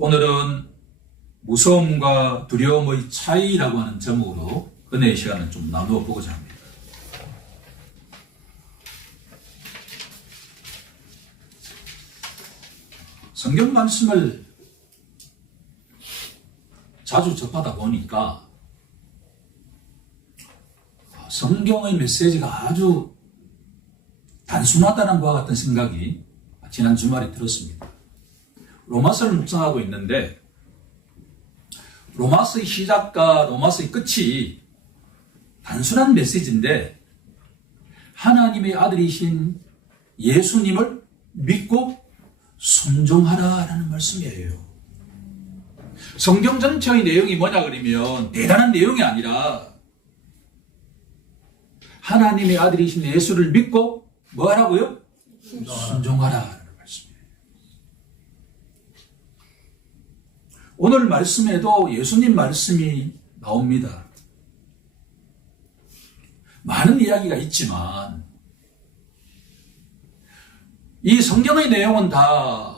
오늘은 무서움과 두려움의 차이라고 하는 제목으로 은혜의 시간을 좀 나누어 보고자 합니다. 성경 말씀을 자주 접하다 보니까 성경의 메시지가 아주 단순하다는 것과 같은 생각이 지난 주말에 들었습니다. 로마서를 묵상하고 있는데 로마서의 시작과 로마서의 끝이 단순한 메시지인데 하나님의 아들이신 예수님을 믿고 순종하라라는 말씀이에요. 성경 전체의 내용이 뭐냐 그러면 대단한 내용이 아니라 하나님의 아들이신 예수를 믿고 뭐 하라고요? 순종하라라는 말씀이에요. 오늘 말씀에도 예수님 말씀이 나옵니다. 많은 이야기가 있지만 이 성경의 내용은 다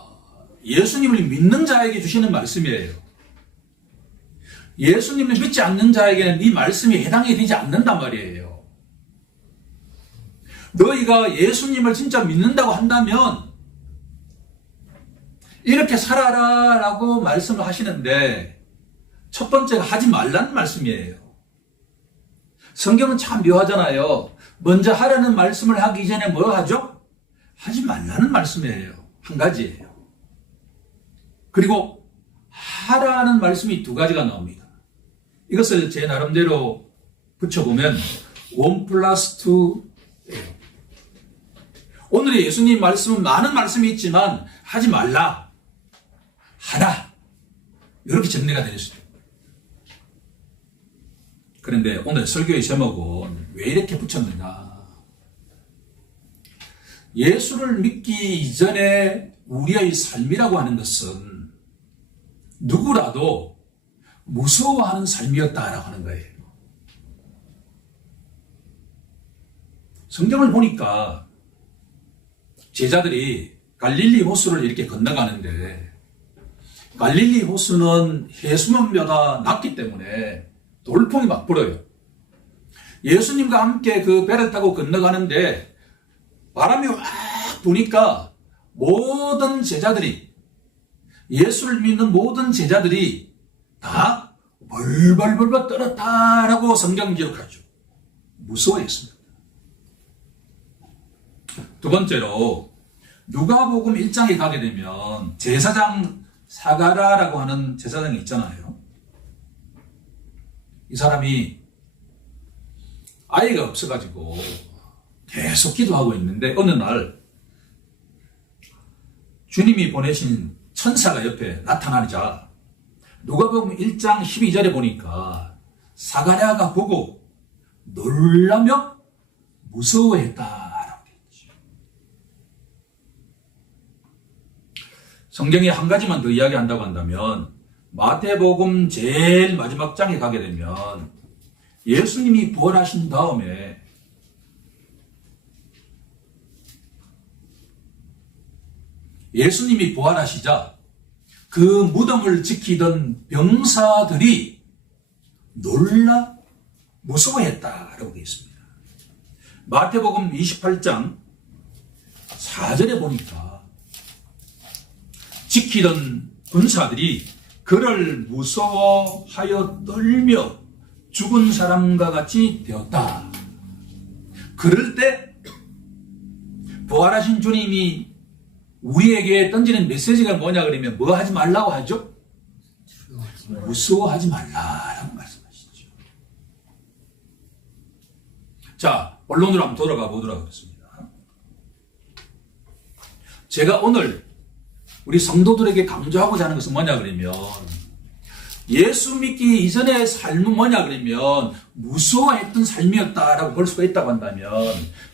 예수님을 믿는 자에게 주시는 말씀이에요. 예수님을 믿지 않는 자에게는 이 말씀이 해당이 되지 않는단 말이에요. 너희가 예수님을 진짜 믿는다고 한다면 이렇게 살아라 라고 말씀을 하시는데 첫 번째가 하지 말라는 말씀이에요. 성경은 참 묘하잖아요. 먼저 하라는 말씀을 하기 전에 뭐 하죠? 하지 말라는 말씀이에요. 한 가지예요. 그리고 하라는 말씀이 두 가지가 나옵니다. 이것을 제 나름대로 붙여보면 1+2예요. 오늘의 예수님 말씀은 많은 말씀이 있지만 하지 말라, 하라 이렇게 정리가 되어 있습니다. 그런데 오늘 설교의 제목은 왜 이렇게 붙였느냐. 예수를 믿기 이전에 우리의 삶이라고 하는 것은 누구라도 무서워하는 삶이었다라고 하는 거예요. 성경을 보니까 제자들이 갈릴리 호수를 이렇게 건너가는데 갈릴리 호수는 해수면보다 낮기 때문에 돌풍이 막 불어요. 예수님과 함께 그 배를 타고 건너가는데 바람이 확 부니까 모든 제자들이 예수를 믿는 모든 제자들이 다 벌벌벌벌 떨었다라고 성경 기록하죠. 무서워했습니다. 두 번째로 누가복음 1장에 가게 되면 제사장 사가랴라고 하는 제사장이 있잖아요. 이 사람이 아이가 없어가지고 계속 기도하고 있는데 어느 날 주님이 보내신 천사가 옆에 나타나자 누가복음 1장 12절에 보니까 사가랴가 보고 놀라며 무서워했다라고 되어 있죠. 성경에 한 가지만 더 이야기한다고 한다면 마태복음 제일 마지막 장에 가게 되면 예수님이 부활하신 다음에 예수님이 부활하시자 그 무덤을 지키던 병사들이 놀라 무서워했다라고 되어 있습니다. 마태복음 28장 4절에 보니까 지키던 군사들이 그를 무서워하여 떨며 죽은 사람과 같이 되었다. 그럴 때 부활하신 주님이 우리에게 던지는 메시지가 뭐냐 그러면 뭐 하지 말라고 하죠? 무서워하지 말라라고 말씀하시죠. 자, 본론으로 한번 돌아가 보도록 하겠습니다. 제가 오늘 우리 성도들에게 강조하고자 하는 것은 뭐냐 그러면 예수 믿기 이전의 삶은 뭐냐 그러면 무서워했던 삶이었다라고 볼 수가 있다고 한다면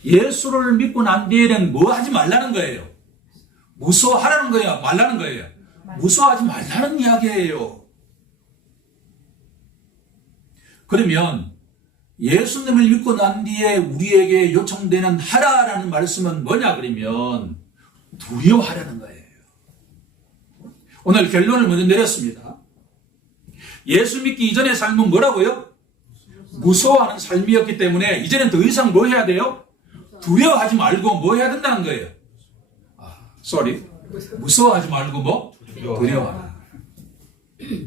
예수를 믿고 난 뒤에는 뭐 하지 말라는 거예요? 무서워하라는 거예요? 말라는 거예요? 무서워하지 말라는 이야기예요. 그러면 예수님을 믿고 난 뒤에 우리에게 요청되는 하라라는 말씀은 뭐냐 그러면 두려워하라는 거예요. 오늘 결론을 먼저 내렸습니다. 예수 믿기 이전의 삶은 뭐라고요? 무서워하는 삶이었기 때문에 이제는 더 이상 뭐 해야 돼요? 두려워하지 말고 뭐 해야 된다는 거예요? 무서워하지 말고 뭐? 두려워하라.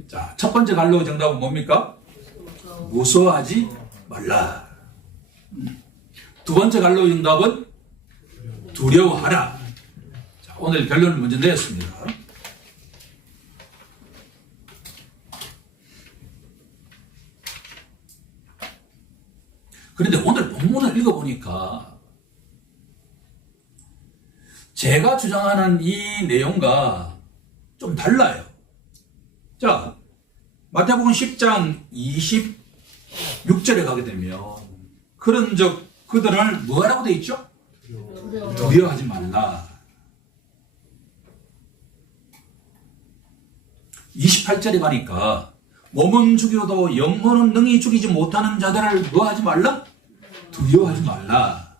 자, 첫 번째 갈로 정답은 뭡니까? 무서워하지 말라. 두 번째 갈로 정답은 두려워하라. 자, 오늘 결론을 먼저 내렸습니다. 그런데 오늘 본문을 읽어보니까 제가 주장하는 이 내용과 좀 달라요. 자, 마태복음 10장 26절에 가게 되면 그런즉 그들을 뭐라고 되어 있죠? 두려워하지 말라. 28절에 가니까 몸은 죽여도 영혼은 능히 죽이지 못하는 자들을 뭐 하지 말라? 두려워하지 말라.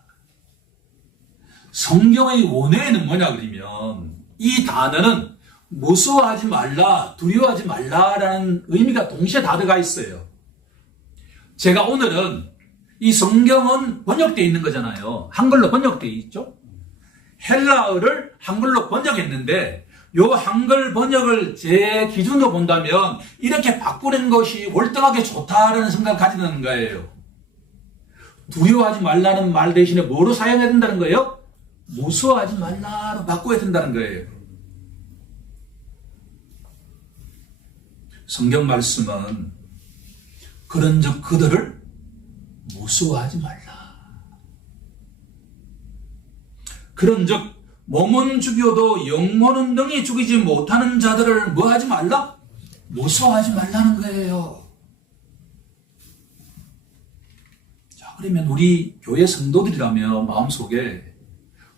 성경의 원어에는 뭐냐 그러면 이 단어는 무서워하지 말라, 두려워하지 말라라는 의미가 동시에 다 들어가 있어요. 제가 오늘은 이 성경은 번역되어 있는 거잖아요. 한글로 번역되어 있죠. 헬라어를 한글로 번역했는데 요 한글 번역을 제 기준으로 본다면 이렇게 바꾸는 것이 월등하게 좋다라는 생각을 가지는 거예요. 두려워하지 말라는 말 대신에 뭐로 사용해야 된다는 거예요? 무서워하지 말라로 바꿔야 된다는 거예요. 성경 말씀은 그런즉 그들을 무서워하지 말라. 그런즉 몸은 죽여도 영혼은 능히 죽이지 못하는 자들을 뭐 하지 말라? 무서워하지 말라는 거예요. 자, 그러면 우리 교회 성도들이라면 마음속에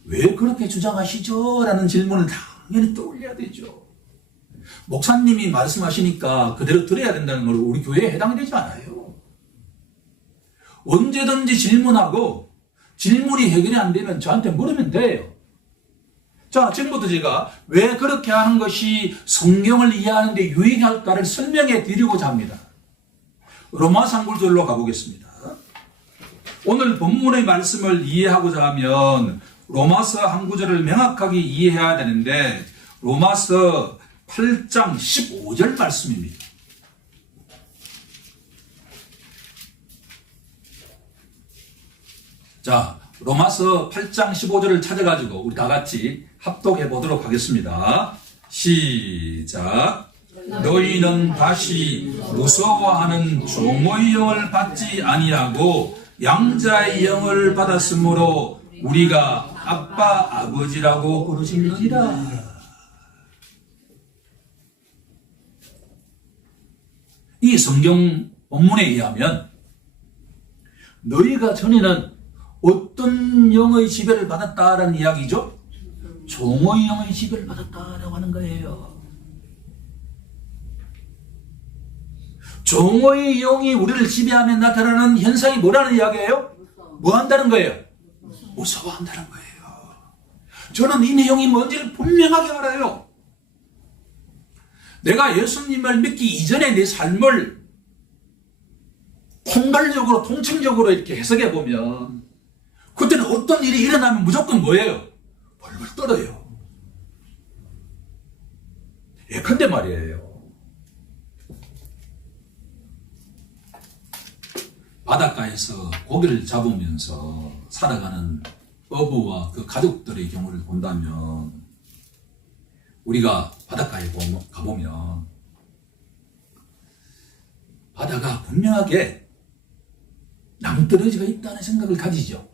왜 그렇게 주장하시죠? 라는 질문을 당연히 떠올려야 되죠. 목사님이 말씀하시니까 그대로 들어야 된다는 걸 우리 교회에 해당이 되지 않아요. 언제든지 질문하고 질문이 해결이 안 되면 저한테 물으면 돼요. 자, 지금부터 제가 왜 그렇게 하는 것이 성경을 이해하는 데 유익할까를 설명해 드리고자 합니다. 로마서 한 구절로 가보겠습니다. 오늘 본문의 말씀을 이해하고자 하면 로마서 한 구절을 명확하게 이해해야 되는데 로마서 8장 15절 말씀입니다. 자, 로마서 8장 15절을 찾아가지고 우리 다 같이 합독해 보도록 하겠습니다. 시작. 너희는 다시 무서워하는 종의 영을 받지 아니하고 양자의 영을 받았으므로 우리가 아빠 아버지라고 부르시느니라. 이 성경 본문에 의하면 너희가 전에는 어떤 영의 지배를 받았다라는 이야기죠? 종의 영의 지배를 받았다라고 하는 거예요. 종의 영이 우리를 지배하면 나타나는 현상이 뭐라는 이야기예요? 뭐 한다는 거예요? 무서워한다는 거예요. 저는 이 내용이 뭔지를 분명하게 알아요. 내가 예수님을 믿기 이전에 내 삶을 통괄적으로 통칭적으로 이렇게 해석해 보면 그때는 어떤 일이 일어나면 무조건 뭐예요? 벌벌 떨어요. 예컨대 말이에요. 바닷가에서 고기를 잡으면서 살아가는 어부와 그 가족들의 경우를 본다면 우리가 바닷가에 가보면 바다가 분명하게 낭떠러지가 있다는 생각을 가지죠.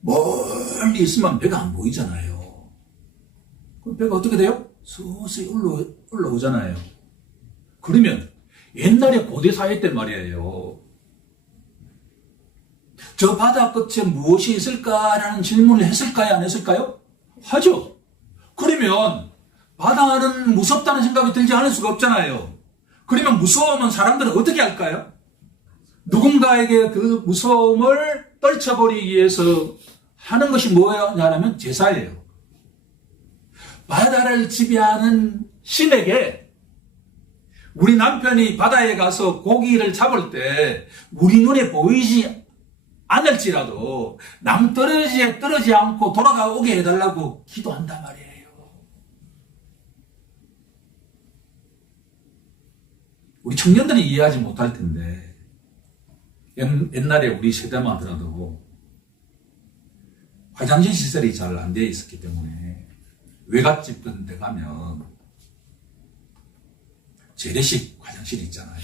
멀리 있으면 배가 안 보이잖아요. 그럼 배가 어떻게 돼요? 서서히 올라오잖아요. 그러면 옛날에 고대 사회 때 말이에요. 저 바다 끝에 무엇이 있을까라는 질문을 했을까요? 안 했을까요? 하죠. 그러면 바다는 무섭다는 생각이 들지 않을 수가 없잖아요. 그러면 무서우면 사람들은 어떻게 할까요? 누군가에게 그 무서움을 떨쳐버리기 위해서 하는 것이 뭐냐면 제사예요. 바다를 지배하는 신에게 우리 남편이 바다에 가서 고기를 잡을 때 우리 눈에 보이지 않을지라도 낭떠러지에 떨어지지 않고 돌아오게 해달라고 기도한단 말이에요. 우리 청년들이 이해하지 못할 텐데 옛날에 우리 세대만 하더라도 화장실 시설이 잘 안 되어 있었기 때문에 외갓집 같은 데 가면 재래식 화장실이 있잖아요.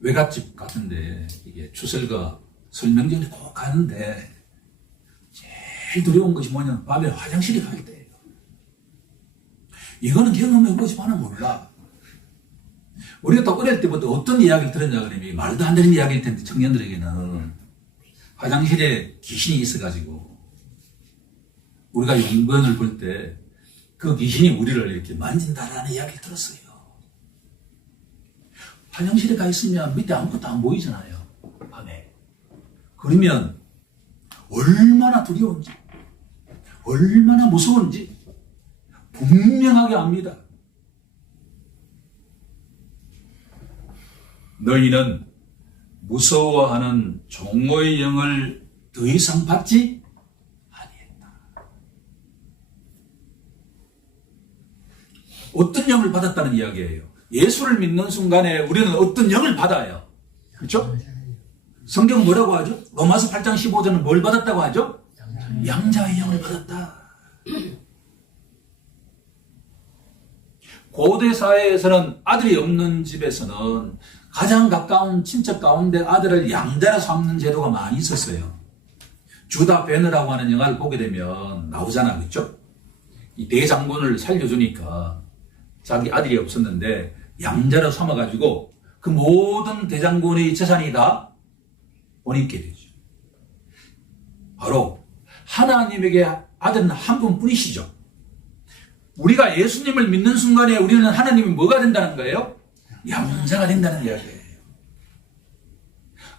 외갓집 같은데 이게 주설과 설명전에 꼭 가는데 제일 두려운 것이 뭐냐면 밤에 화장실에 갈 때예요. 이거는 경험해보지만은 몰라. 우리가 또 어릴 때부터 어떤 이야기를 들었냐 그러면 말도 안 되는 이야기일 텐데 청년들에게는 화장실에 귀신이 있어가지고 우리가 용변을 볼 때 그 귀신이 우리를 이렇게 만진다라는 이야기를 들었어요. 화장실에 가 있으면 밑에 아무것도 안 보이잖아요. 밤에. 그러면 얼마나 두려운지 얼마나 무서운지 분명하게 압니다. 너희는 무서워하는 종의 영을 더 이상 받지 아니했다. 어떤 영을 받았다는 이야기예요? 예수를 믿는 순간에 우리는 어떤 영을 받아요. 그렇죠? 성경은 뭐라고 하죠? 로마서 8장 15절은 뭘 받았다고 하죠? 양자의 영을 받았다. 고대 사회에서는 아들이 없는 집에서는 가장 가까운 친척 가운데 아들을 양자로 삼는 제도가 많이 있었어요. 주다 베너라고 하는 영화를 보게 되면 나오잖아, 그렇죠? 이 대장군을 살려주니까 자기 아들이 없었는데 양자로 삼아가지고 그 모든 대장군의 재산이 다 원입게 되죠. 바로 하나님에게 아들은 한 분뿐이시죠. 우리가 예수님을 믿는 순간에 우리는 하나님이 뭐가 된다는 거예요? 양자가 된다는 이야기예요.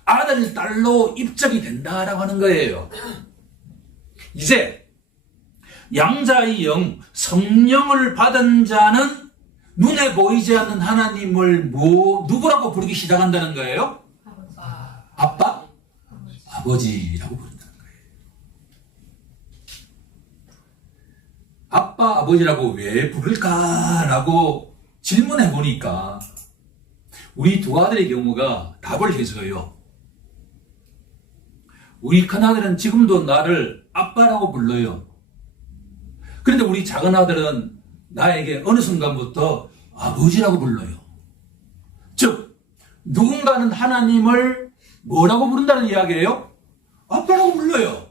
아들, 딸로 입적이 된다라고 하는 거예요. 이제 양자의 영, 성령을 받은 자는 눈에 보이지 않는 하나님을 누구라고 부르기 시작한다는 거예요? 아빠? 아버지라고 부른다는 거예요. 아빠, 아버지라고 왜 부를까라고 질문해 보니까 우리 두 아들의 경우가 답을 해줘요. 우리 큰아들은 지금도 나를 아빠라고 불러요. 그런데 우리 작은 아들은 나에게 어느 순간부터 아버지라고 불러요. 즉, 누군가는 하나님을 뭐라고 부른다는 이야기예요? 아빠라고 불러요.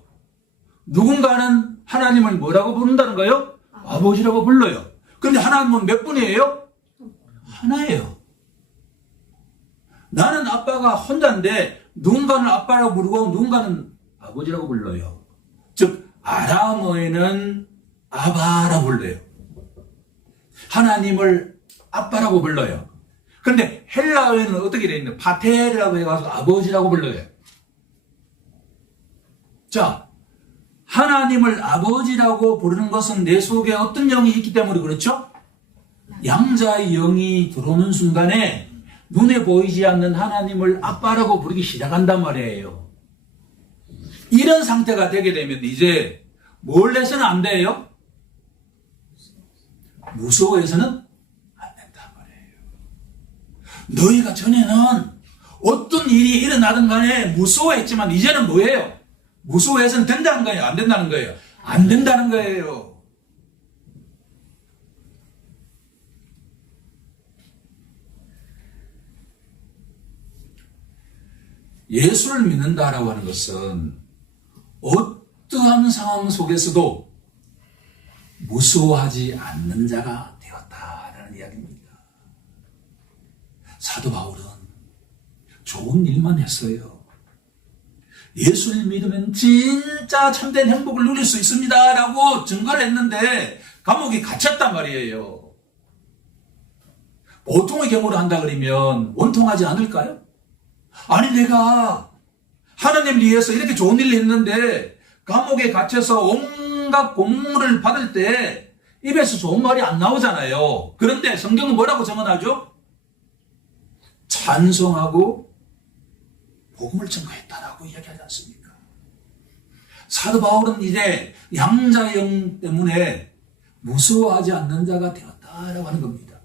누군가는 하나님을 뭐라고 부른다는 거예요? 아버지라고 불러요. 그런데 하나님은 몇 분이에요? 하나예요. 나는 아빠가 혼자인데 누군가는 아빠라고 부르고 누군가는 아버지라고 불러요. 즉 아람어에는 아바라고 불러요. 하나님을 아빠라고 불러요. 그런데 헬라어에는 어떻게 되어 있나요? 파테르라고 해가지고 아버지라고 불러요. 자, 하나님을 아버지라고 부르는 것은 내 속에 어떤 영이 있기 때문에 그렇죠? 양자의 영이 들어오는 순간에 눈에 보이지 않는 하나님을 아빠라고 부르기 시작한단 말이에요. 이런 상태가 되게 되면 이제 뭘 해서는 안 돼요? 무서워해서는 안 된단 말이에요. 너희가 전에는 어떤 일이 일어나든 간에 무서워했지만 이제는 뭐예요? 무서워해서는 된다는 거예요? 안 된다는 거예요? 안 된다는 거예요. 예수를 믿는다라고 하는 것은 어떠한 상황 속에서도 무서워하지 않는 자가 되었다라는 이야기입니다. 사도 바울은 좋은 일만 했어요. 예수를 믿으면 진짜 참된 행복을 누릴 수 있습니다 라고 증거를 했는데 감옥에 갇혔단 말이에요. 보통의 경우로 한다 그러면 원통하지 않을까요? 아니 내가 하나님을 위해서 이렇게 좋은 일을 했는데 감옥에 갇혀서 온갖 공물을 받을 때 입에서 좋은 말이 안 나오잖아요. 그런데 성경은 뭐라고 증언하죠? 찬송하고 복음을 증거했다라고 이야기하지 않습니까? 사도 바울은 이제 양자의 영 때문에 무서워하지 않는 자가 되었다라고 하는 겁니다.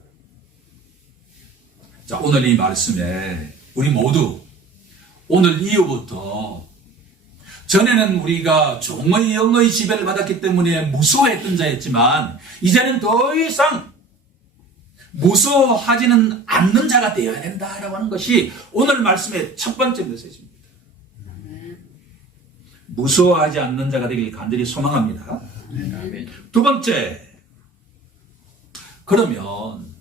자, 오늘 이 말씀에 우리 모두 오늘 이후부터 전에는 우리가 종의 영의 지배를 받았기 때문에 무서워했던 자였지만 이제는 더 이상 무서워하지는 않는 자가 되어야 된다라고 하는 것이 오늘 말씀의 첫 번째 메시지입니다. 무서워하지 않는 자가 되길 간절히 소망합니다. 두 번째, 그러면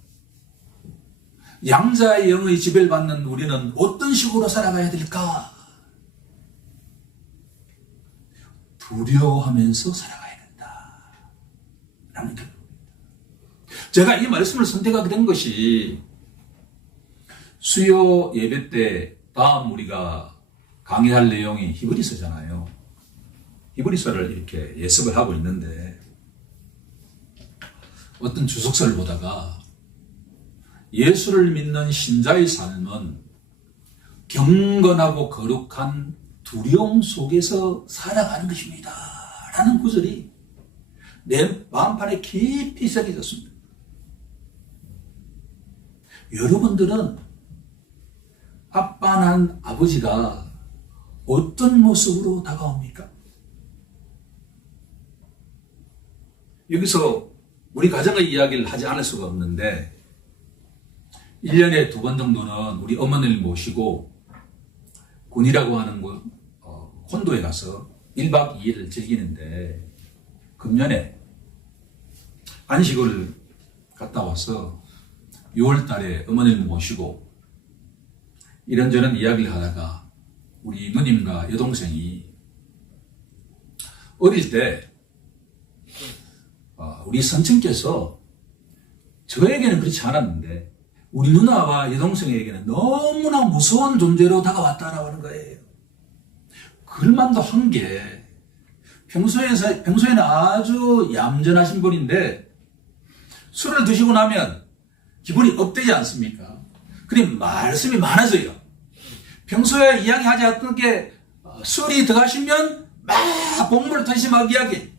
양자의 영의 지배를 받는 우리는 어떤 식으로 살아가야 될까? 두려워하면서 살아가야 된다라는 겁니다. 제가 이 말씀을 선택하게 된 것이 수요 예배 때 다음 우리가 강의할 내용이 히브리서잖아요. 히브리서를 이렇게 예습을 하고 있는데 어떤 주석서를 보다가 예수를 믿는 신자의 삶은 경건하고 거룩한 두려움 속에서 살아가는 것입니다 라는 구절이 내 마음판에 깊이 새겨졌습니다. 여러분들은 아빠나 아버지가 어떤 모습으로 다가옵니까? 여기서 우리 가정의 이야기를 하지 않을 수가 없는데 1년에 2번 정도는 우리 어머니를 모시고 군이라고 하는 곳 콘도에 가서 1박 2일을 즐기는데 금년에 안식을 갔다 와서 6월 달에 어머니를 모시고 이런저런 이야기를 하다가 우리 누님과 여동생이 어릴 때 우리 선친께서 저에게는 그렇지 않았는데 우리 누나와 여동생에게는 너무나 무서운 존재로 다가왔다라고 하는 거예요. 그럴만도 한 게 평소에는 아주 얌전하신 분인데 술을 드시고 나면 기분이 업되지 않습니까? 그래 말씀이 많아져요. 평소에 이야기하지 않던 게 술이 들어가시면 막 복물을 터시 막 이야기.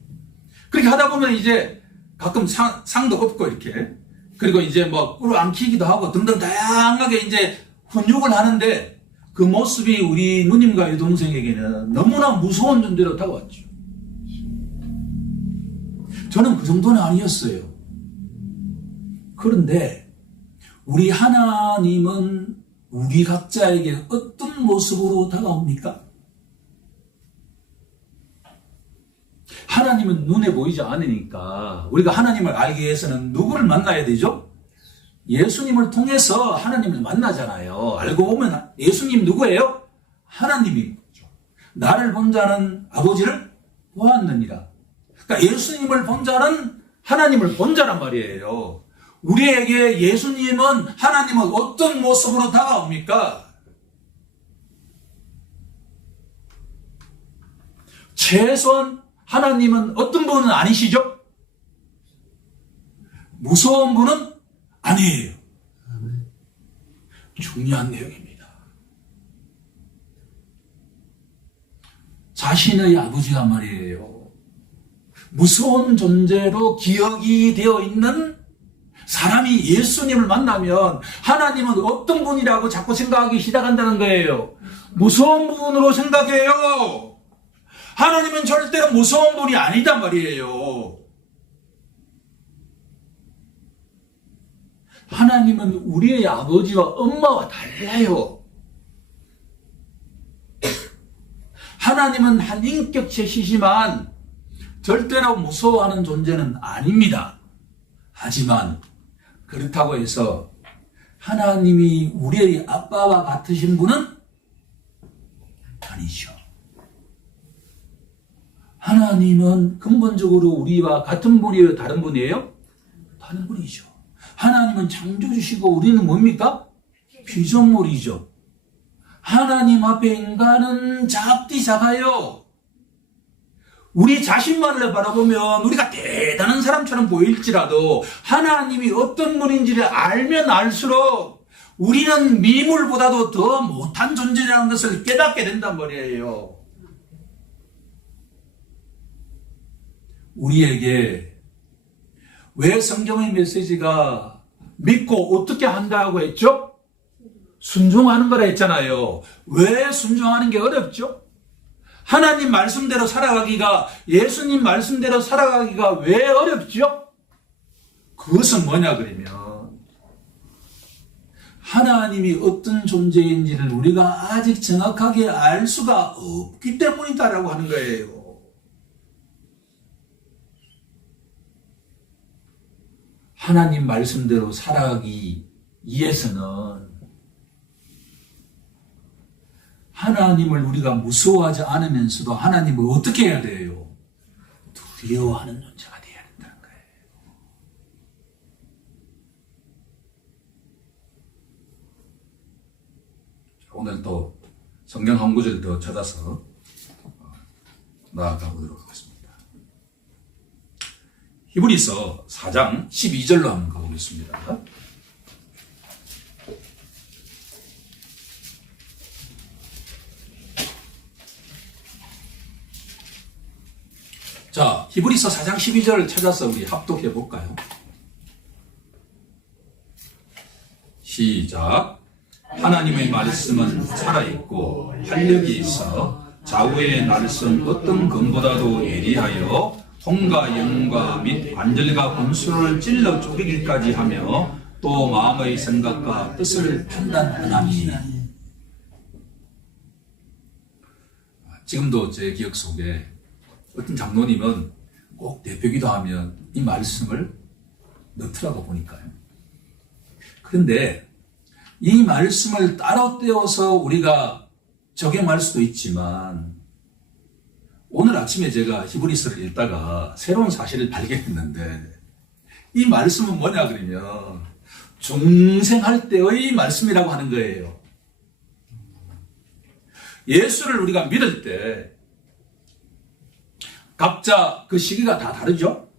그렇게 하다 보면 이제 가끔 상도 없고 이렇게 그리고 이제 뭐 꿀 안키기도 하고 등등 다양하게 이제 훈육을 하는데 그 모습이 우리 누님과 여동생에게는 너무나 무서운 존재로 다가왔죠. 저는 그 정도는 아니었어요. 그런데 우리 하나님은 우리 각자에게 어떤 모습으로 다가옵니까? 하나님은 눈에 보이지 않으니까 우리가 하나님을 알기 위해서는 누구를 만나야 되죠? 예수님을 통해서 하나님을 만나잖아요. 알고 보면 예수님 누구예요? 하나님이죠. 나를 본 자는 아버지를 보았느니라. 그러니까 예수님을 본 자는 하나님을 본 자란 말이에요. 우리에게 예수님은 하나님은 어떤 모습으로 다가옵니까? 최소한 하나님은 어떤 분은 아니시죠? 무서운 분은 아니에요. 중요한 내용입니다. 자신의 아버지가 말이에요. 무서운 존재로 기억이 되어 있는 사람이 예수님을 만나면 하나님은 어떤 분이라고 자꾸 생각하기 시작한다는 거예요. 무서운 분으로 생각해요. 하나님은 절대로 무서운 분이 아니단 말이에요. 하나님은 우리의 아버지와 엄마와 달라요. 하나님은 한 인격체시지만 절대로 무서워하는 존재는 아닙니다. 하지만 그렇다고 해서 하나님이 우리의 아빠와 같으신 분은 아니죠. 하나님은 근본적으로 우리와 같은 분이에요? 다른 분이에요? 다른 분이죠. 하나님은 창조주시고 우리는 뭡니까? 피조물이죠. 하나님 앞에 인간은 작디 작아요. 우리 자신만을 바라보면 우리가 대단한 사람처럼 보일지라도 하나님이 어떤 분인지를 알면 알수록 우리는 미물보다도 더 못한 존재라는 것을 깨닫게 된단 말이에요. 우리에게 왜 성경의 메시지가 믿고 어떻게 한다고 했죠? 순종하는 거라 했잖아요. 왜 순종하는 게 어렵죠? 하나님 말씀대로 살아가기가, 예수님 말씀대로 살아가기가 왜 어렵죠? 그것은 뭐냐 그러면 하나님이 어떤 존재인지를 우리가 아직 정확하게 알 수가 없기 때문이다라고 하는 거예요. 하나님 말씀대로 살아가기 위해서는 하나님을 우리가 무서워하지 않으면서도 하나님을 어떻게 해야 돼요? 두려워하는 존재가 되어야 된다는 거예요. 오늘 또 성경 한 구절 더 찾아서 나아가 보도록 하겠습니다. 히브리서 4장 12절로 한번 가보겠습니다. 자, 히브리서 4장 12절을 찾아서 우리 합독해 볼까요? 시작. 하나님의 말씀은 살아있고 활력이 있어 좌우의 날선 어떤 검보다도 예리하여 혼과 영과 및 관절과 권수를 찔러 쪼개기까지 하며 또 마음의 생각과 뜻을 판단하나니. 지금도 제 기억 속에 어떤 장로님은 꼭 대표기도 하면 이 말씀을 넣더라고 보니까요. 그런데 이 말씀을 따로 떼어서 우리가 적용할 수도 있지만 오늘 아침에 제가 히브리서를 읽다가 새로운 사실을 발견했는데 이 말씀은 뭐냐 그러면 중생할 때의 말씀이라고 하는 거예요. 예수를 우리가 믿을 때 각자 그 시기가 다 다르죠.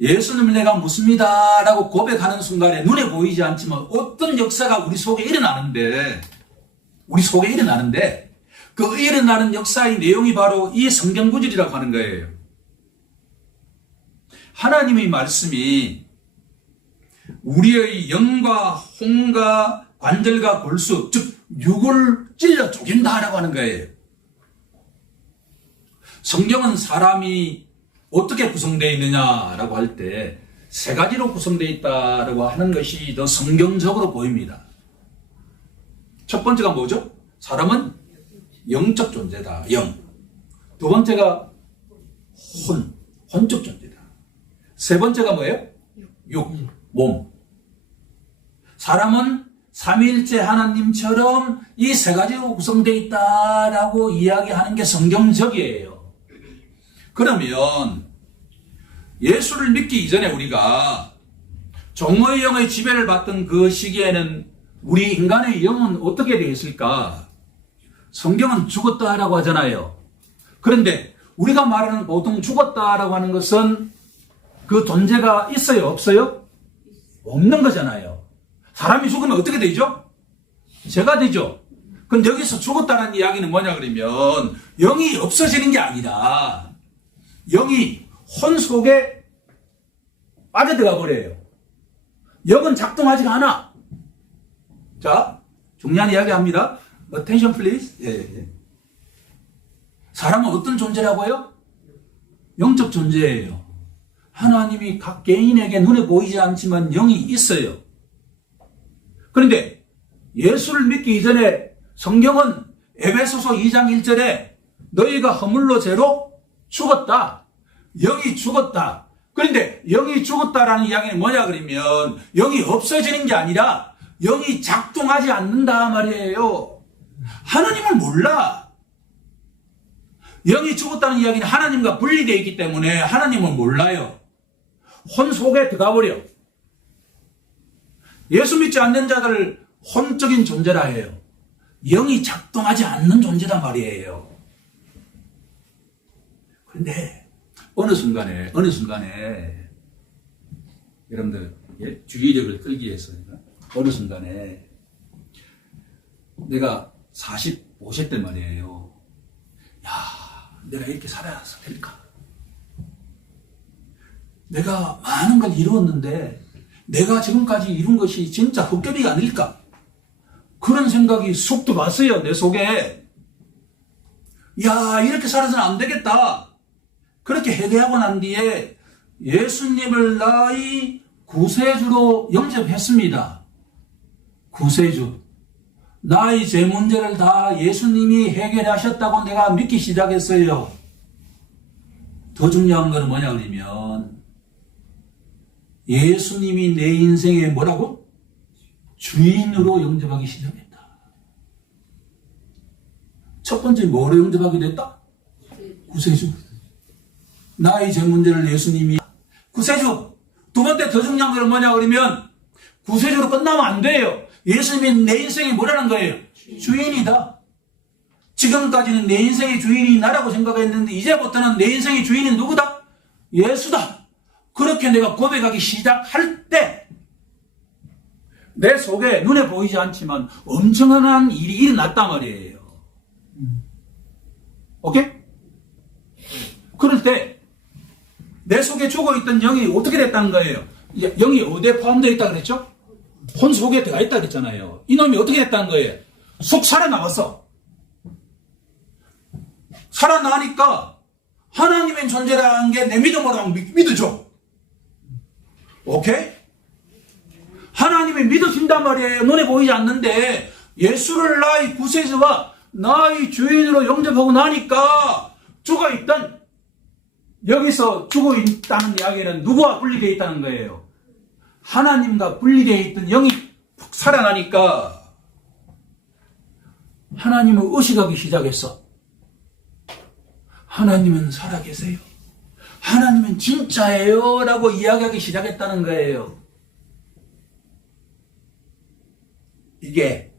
예수님을 내가 믿습니다 라고 고백하는 순간에 눈에 보이지 않지만 어떤 역사가 우리 속에 일어나는데 그 일어나는 역사의 내용이 바로 이 성경 구절이라고 하는 거예요. 하나님의 말씀이 우리의 영과 혼과 관절과 골수, 즉 육을 찔러 쪼갠다라고 하는 거예요. 성경은 사람이 어떻게 구성되어 있느냐라고 할 때 세 가지로 구성되어 있다라고 하는 것이 더 성경적으로 보입니다. 첫 번째가 뭐죠? 사람은 영적 존재다. 영. 두 번째가 혼적 존재다. 세 번째가 뭐예요? 육, 몸. 사람은 삼위일체 하나님처럼 이 세 가지로 구성되어 있다라고 이야기하는 게 성경적이에요. 그러면 예수를 믿기 이전에 우리가 종의 영의 지배를 받던 그 시기에는 우리 인간의 영은 어떻게 되어 있을까? 성경은 죽었다라고 하잖아요. 그런데 우리가 말하는 보통 죽었다라고 하는 것은 그 존재가 있어요? 없어요? 없는 거잖아요. 사람이 죽으면 어떻게 되죠? 죄가 되죠. 근데 여기서 죽었다는 이야기는 뭐냐 그러면 영이 없어지는 게 아니라 영이 혼 속에 빠져들어가 버려요. 영은 작동하지가 않아. 자, 중요한 이야기 합니다. Attention please. 예. 사람은 어떤 존재라고요? 영적 존재예요. 하나님이 각 개인에게 눈에 보이지 않지만 영이 있어요. 그런데 예수를 믿기 이전에 성경은 에베소서 2장 1절에 너희가 허물로 죄로 죽었다. 영이 죽었다. 그런데 영이 죽었다라는 이야기는 뭐냐 그러면 영이 없어지는 게 아니라 영이 작동하지 않는다 말이에요. 하나님을 몰라. 영이 죽었다는 이야기는 하나님과 분리되어 있기 때문에 하나님을 몰라요. 혼 속에 들어가 버려. 예수 믿지 않는 자들을 혼적인 존재라 해요. 영이 작동하지 않는 존재단 말이에요. 그런데 어느 순간에 여러분들 주의력을 끌기 위해서 어느 순간에 내가 45세 때 말이에요. 야, 내가 이렇게 살아야 될까? 내가 많은 걸 이루었는데 내가 지금까지 이룬 것이 진짜 헛개비가 아닐까? 그런 생각이 쑥 들어왔어요, 내 속에. 야, 이렇게 살아서는 안 되겠다. 그렇게 회개하고 난 뒤에 예수님을 나의 구세주로 영접했습니다. 구세주. 나의 제 문제를 다 예수님이 해결하셨다고 내가 믿기 시작했어요. 더 중요한 건 뭐냐 그러면 예수님이 내 인생에 뭐라고? 주인으로 영접하기 시작했다. 첫 번째 뭐로 영접하게 됐다? 구세주. 나의 제 문제를 예수님이 구세주. 두 번째 더 중요한 건 뭐냐 그러면 구세주로 끝나면 안 돼요. 예수님이 내 인생이 뭐라는 거예요? 주인이다. 지금까지는 내 인생의 주인이 나라고 생각했는데 이제부터는 내 인생의 주인이 누구다? 예수다. 그렇게 내가 고백하기 시작할 때 내 속에 눈에 보이지 않지만 엄청난 일이 일어났단 말이에요. 오케이? 그럴 때 내 속에 죽어있던 영이 어떻게 됐다는 거예요? 영이 어디에 포함되어 있다 그랬죠? 혼 속에 들어가 있다 그랬잖아요. 이놈이 어떻게 됐다는 거예요? 속 살아남았어. 살아나니까 하나님의 존재라는 게 내 믿음으로 믿어줘. 오케이? 하나님이 믿어진단 말이에요. 눈에 보이지 않는데 예수를 나의 구세주와 나의 주인으로 영접하고 나니까 죽어있던, 여기서 죽어있다는 이야기는 누구와 분리되어 있다는 거예요? 하나님과 분리되어 있던 영이 푹 살아나니까 하나님을 의식하기 시작했어. 하나님은 살아계세요. 하나님은 진짜예요 라고 이야기하기 시작했다는 거예요. 이게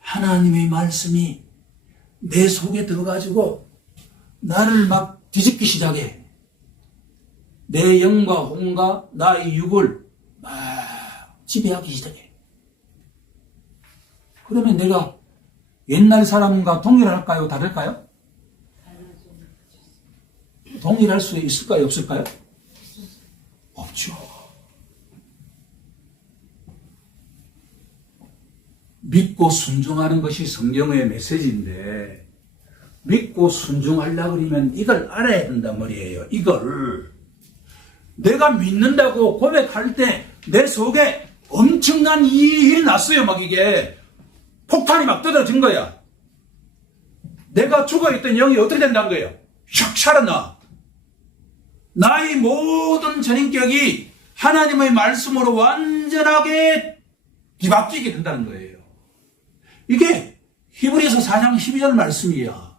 하나님의 말씀이 내 속에 들어가지고 나를 막 뒤집기 시작해. 내 영과 혼과 나의 육을 막 지배하기 시작해. 그러면 내가 옛날 사람과 동일할까요? 다를까요? 동일할 수 있을까요? 없을까요? 없죠. 믿고 순종하는 것이 성경의 메시지인데 믿고 순종하려고 그러면 이걸 알아야 된단 말이에요. 이걸 내가 믿는다고 고백할 때 내 속에 엄청난 일이 났어요. 막 이게 폭탄이 막 떨어진 거야. 내가 죽어있던 영이 어떻게 된다는 거예요? 샥 살아나. 나의 모든 전인격이 하나님의 말씀으로 완전하게 뒤바뀌게 된다는 거예요. 이게 히브리서 4장 12절 말씀이야.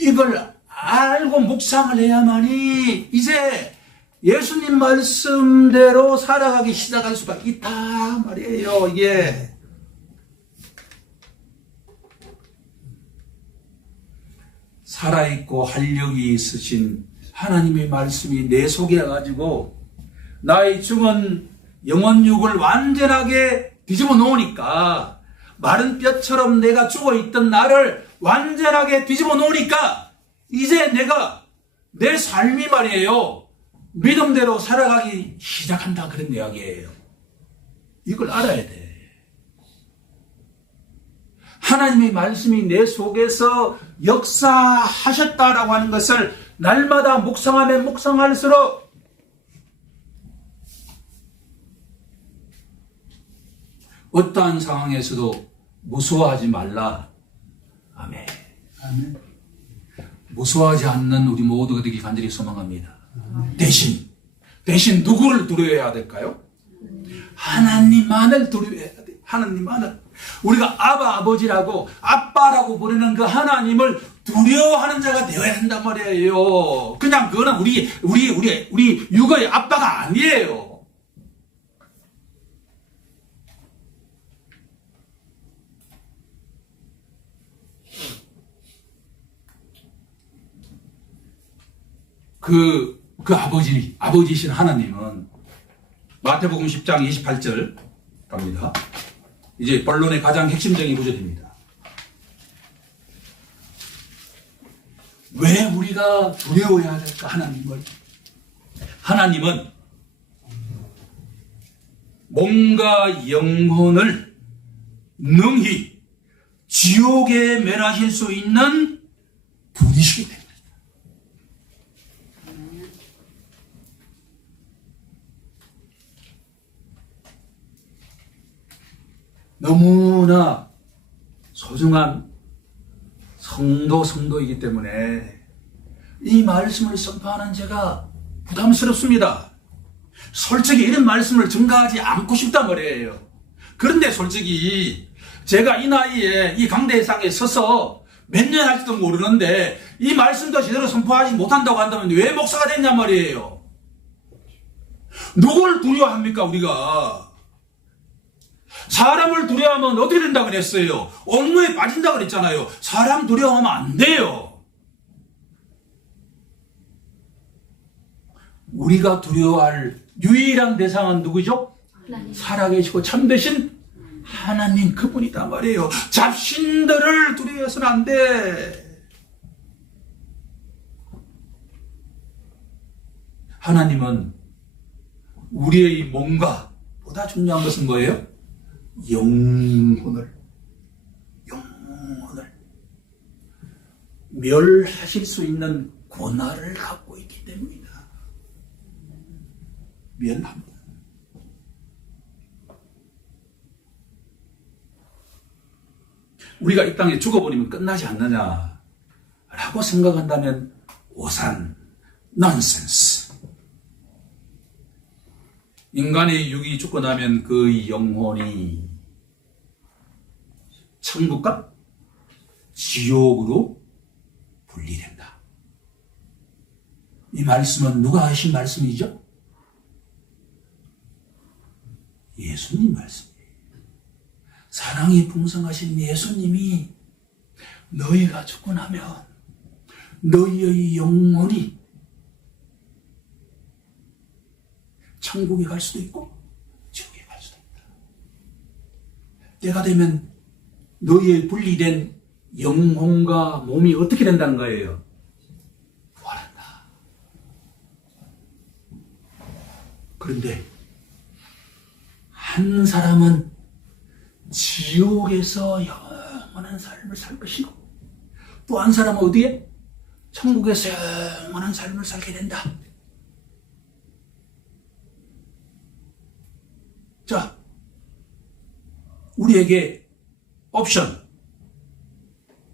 이걸 알고 묵상을 해야만이 이제 예수님 말씀대로 살아가기 시작할 수가 있다 말이에요. 이게 살아있고 활력이 있으신 하나님의 말씀이 내 속에 가지고 나의 죽은 영혼육을 완전하게 뒤집어 놓으니까, 마른 뼈처럼 내가 죽어있던 나를 완전하게 뒤집어 놓으니까 이제 내가 내 삶이 말이에요 믿음대로 살아가기 시작한다, 그런 이야기예요. 이걸 알아야 돼. 하나님의 말씀이 내 속에서 역사하셨다라고 하는 것을 날마다 묵상하면 묵상할수록 어떠한 상황에서도 무서워하지 말라. 아멘. 아멘. 무서워하지 않는 우리 모두가 되길 간절히 소망합니다. 대신 누구를 두려워해야 될까요? 하나님만을 두려워해야 돼요. 하나님만을. 우리가 아버지라고 아빠라고 부르는 그 하나님을 두려워하는 자가 되어야 한단 말이에요. 그냥 그거는 우리 육의 아빠가 아니에요. 그 아버지신 하나님은 마태복음 10장 28절 갑니다. 이제 본론의 가장 핵심적인 구절입니다. 왜 우리가 두려워해야 될까, 하나님을? 하나님은 몸과 영혼을 능히 지옥에 멸하실 수 있는 분이시기 때문에. 너무나 소중한 성도이기 때문에 이 말씀을 선포하는 제가 부담스럽습니다. 솔직히 이런 말씀을 증가하지 않고 싶단 말이에요. 그런데 솔직히 제가 이 나이에 이 강대상에 서서 몇 년 할지도 모르는데 이 말씀도 제대로 선포하지 못한다고 한다면 왜 목사가 됐냔 말이에요. 누구를 두려워합니까, 우리가? 사람을 두려워하면 어떻게 된다 그랬어요? 옥로에 빠진다 그랬잖아요. 사람 두려워하면 안 돼요. 우리가 두려워할 유일한 대상은 누구죠? 살아계시고 참되신 하나님, 그분이다 말이에요. 잡신들을 두려워해서는 안 돼. 하나님은 우리의 몸과 보다 중요한 것은 뭐예요? 영혼을 멸하실 수 있는 권한을 갖고 있기 때문이다. 멸합니다. 우리가 이 땅에 죽어버리면 끝나지 않느냐 라고 생각한다면 오산, 넌센스. 인간의 육이 죽고 나면 그 영혼이 천국과 지옥으로 분리된다. 이 말씀은 누가 하신 말씀이죠? 예수님 말씀이에요. 사랑이 풍성하신 예수님이 너희가 죽고 나면 너희의 영혼이 천국에 갈 수도 있고 지옥에 갈 수도 있다. 때가 되면 너희의 분리된 영혼과 몸이 어떻게 된다는 거예요? 부활한다. 그런데 한 사람은 지옥에서 영원한 삶을 살 것이고 또 한 사람은 어디에? 천국에서 영원한 삶을 살게 된다. 자, 우리에게 옵션,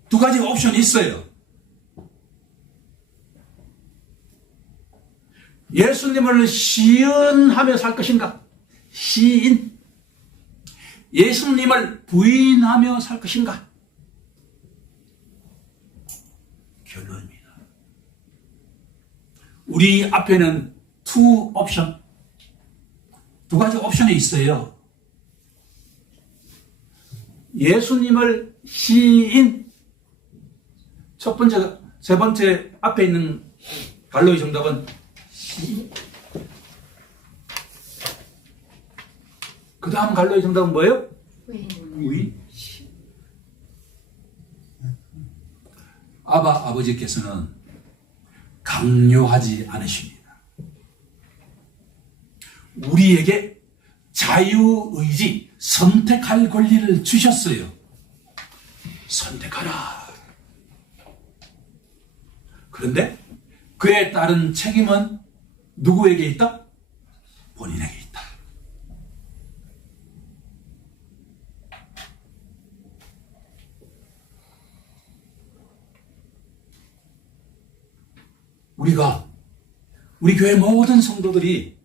두 가지 옵션이 있어요. 예수님을 시인하며 살 것인가? 시인. 예수님을 부인하며 살 것인가? 결론입니다. 우리 앞에는 투 옵션, 두 가지 옵션이 있어요. 예수님을 시인, 첫 번째, 세 번째 앞에 있는 갈로의 정답은 시인. 그 다음 갈로의 정답은 뭐예요? 부인. 아버지께서는 강요하지 않으십니다. 우리에게 자유의지, 선택할 권리를 주셨어요. 선택하라. 그런데 그에 따른 책임은 누구에게 있다? 본인에게 있다. 우리 교회 모든 성도들이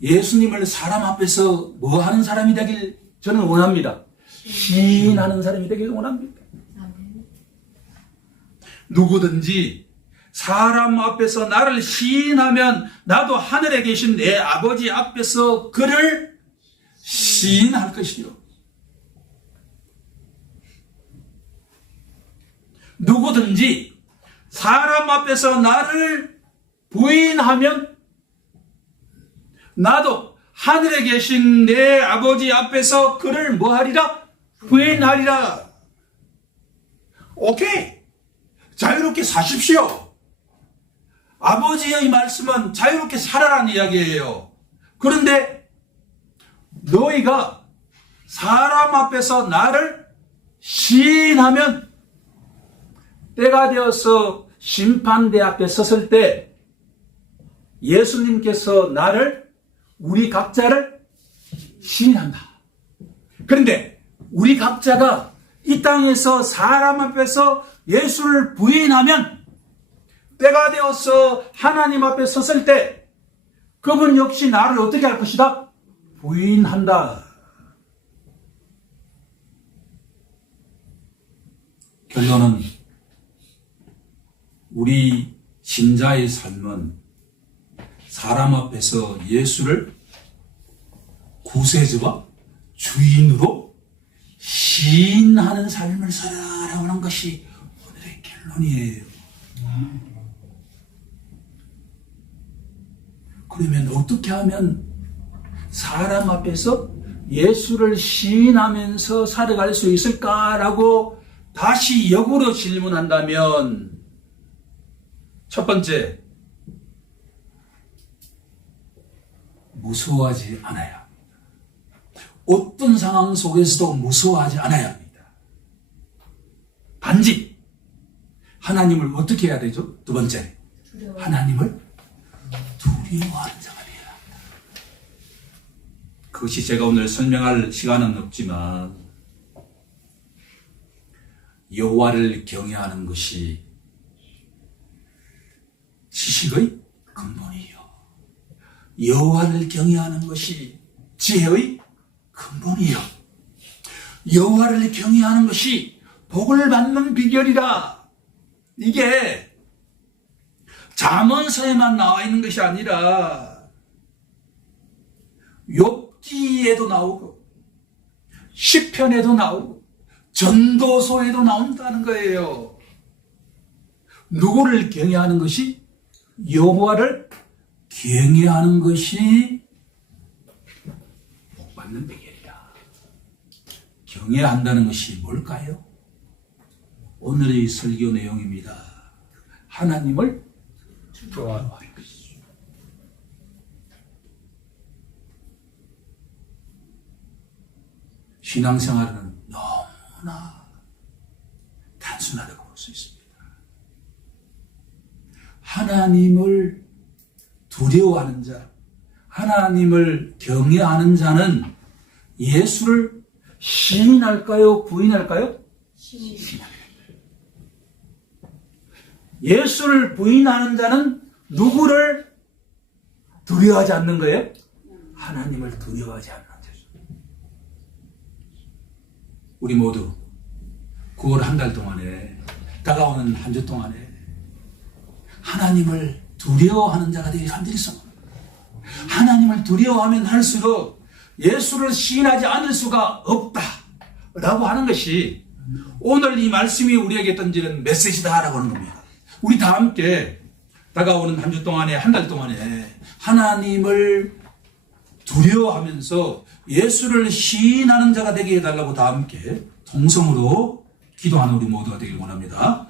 예수님을 사람 앞에서 뭐 하는 사람이 되길 저는 원합니다. 시인하는 사람이 되길 원합니다. 누구든지 사람 앞에서 나를 시인하면 나도 하늘에 계신 내 아버지 앞에서 그를 시인할 것이요. 누구든지 사람 앞에서 나를 부인하면 나도 하늘에 계신 내 아버지 앞에서 그를 뭐하리라? 부인하리라. 오케이. 자유롭게 사십시오. 아버지의 말씀은 자유롭게 살아라는 이야기예요. 그런데 너희가 사람 앞에서 나를 시인하면 때가 되어서 심판대 앞에 섰을 때 예수님께서 나를, 우리 각자를 시인한다. 그런데 우리 각자가 이 땅에서 사람 앞에서 예수를 부인하면 때가 되어서 하나님 앞에 섰을 때 그분 역시 나를 어떻게 할 것이다? 부인한다. 결론은 우리 신자의 삶은 사람 앞에서 예수를 구세주와 주인으로 시인하는 삶을 살아가는 것이 오늘의 결론이에요. 그러면 어떻게 하면 사람 앞에서 예수를 시인하면서 살아갈 수 있을까라고 다시 역으로 질문한다면, 첫 번째, 무서워하지 않아야 합니다. 어떤 상황 속에서도 무서워하지 않아야 합니다. 단지 하나님을 어떻게 해야 되죠? 두 번째, 하나님을 두려워하는 자가 되어야 합니다. 그것이 제가 오늘 설명할 시간은 없지만 여호와를 경외하는 것이 지식의 근본이요, 여호와를 경외하는 것이 지혜의 근본이요, 여호와를 경외하는 것이 복을 받는 비결이라. 이게 잠언서에만 나와 있는 것이 아니라 욥기에도 나오고 시편에도 나오고 전도서에도 나온다는 거예요. 누구를 경외하는 것이? 여호와를 경외하는 것이 복받는 비결이다. 경외한다는 것이 뭘까요? 오늘의 설교 내용입니다. 하나님을 두려워하는 것이죠. 신앙생활은 너무나 단순하다고 볼 수 있습니다. 하나님을 두려워하는 자, 하나님을 경외하는 자는 예수를 시인할까요? 부인할까요? 시인합니다. 예수를 부인하는 자는 누구를 두려워하지 않는 거예요? 하나님을 두려워하지 않는 자죠. 우리 모두 9월 한 달 동안에, 다가오는 한 주 동안에 하나님을 두려워하는 자가 되길 간절히 소원합니다. 하나님을 두려워하면 할수록 예수를 시인하지 않을 수가 없다라고 하는 것이 오늘 이 말씀이 우리에게 던지는 메시지다라고 하는 겁니다. 우리 다 함께 다가오는 한 주 동안에, 한 달 동안에 하나님을 두려워하면서 예수를 시인하는 자가 되게 해달라고 다 함께 통성으로 기도하는 우리 모두가 되길 원합니다.